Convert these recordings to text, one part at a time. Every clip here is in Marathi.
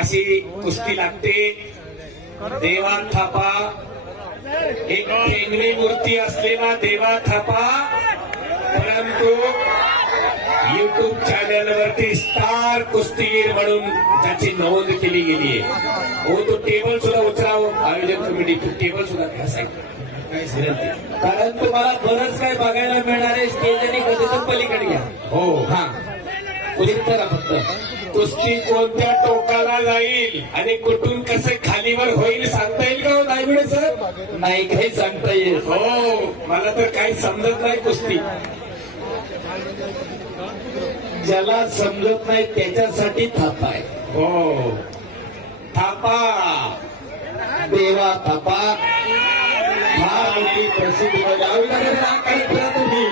अशी कुस्ती लागते. देवा थापा एक टेंगणी मूर्ती असलेला देवा थापा, परंतु युट्यूब चॅनलवरती स्टार कुस्तीगीर म्हणून त्याची नोंद केली गेली आहे. हो, तो टेबल सुद्धा उचलावं. आयोजन कमिटी टेबल सुद्धा घ्यायचं, कारण तुम्हाला बरंच काय बघायला मिळणार आहे. स्टेज आणि गजर पलीकडे घ्या. हो हा, करा फक्त. कुस्ती कोणत्या टोकाला जाईल आणि कुठून कसं खालीवर होईल सांगता येईल का हो नायगुडे सर? नाही काही सांगता येईल. हो, मला तर काही समजत नाही कुस्ती. ज्याला समजत नाही त्याच्यासाठी थापा आहे. हो, थापा देवा थापा फार मोठी प्रसिद्धी तुम्ही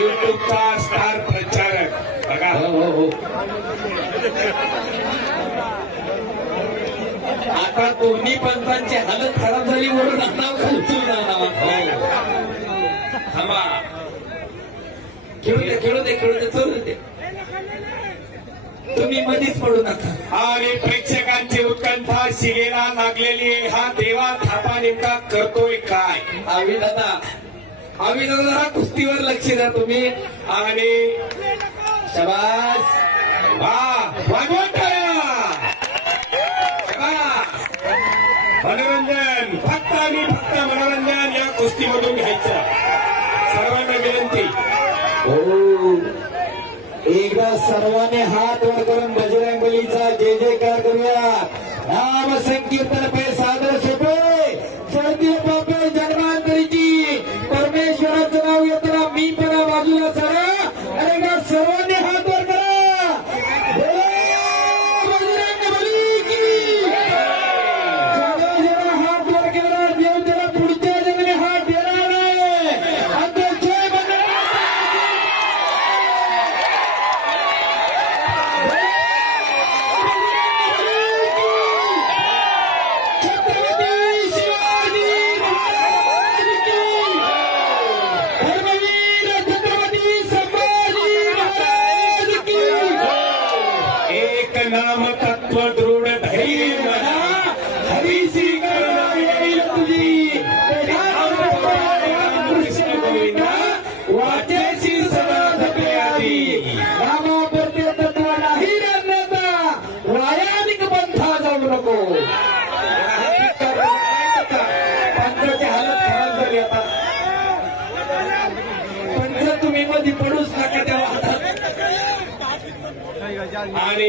युट्यूबचा स्टार प्रचारक बघा. हो. आता दोन्ही पंचांची हालत खराब झाली म्हणून नाव थांबा, खेळू दे चलू दे. तुम्ही मध्येच पडू नका. आणि प्रेक्षकांची उत्कंठा शिगेला लागलेली आहे. हा देवा थापा नेमका करतोय काय? आम्ही दादा जरा कुस्तीवर लक्ष द्या तुम्ही. आणि शाबास, वागवून मनोरंजन, फक्त आणि फक्त मनोरंजन या कुस्तीमधून घ्यायचं. सर्वांना विनंती. हो, एकदा सर्वांनी हात वर करून बजरंगबलीचा जय जयकार करूया. नाम संकीर्तन पे सादर सोपे सत्य पापे जन्मांतरीची परमेश्वराचं नाव येताना मी पणा बाजूला सरा. आणि एकदा सर्वांनी हात वर करा. बजरंगबली की जेव्हा हात वर केला देव त्याला पुढच्या जन्मी हात देणार आहे. आता जय बजरंग. एक नाम तत्व दृढ धैर्य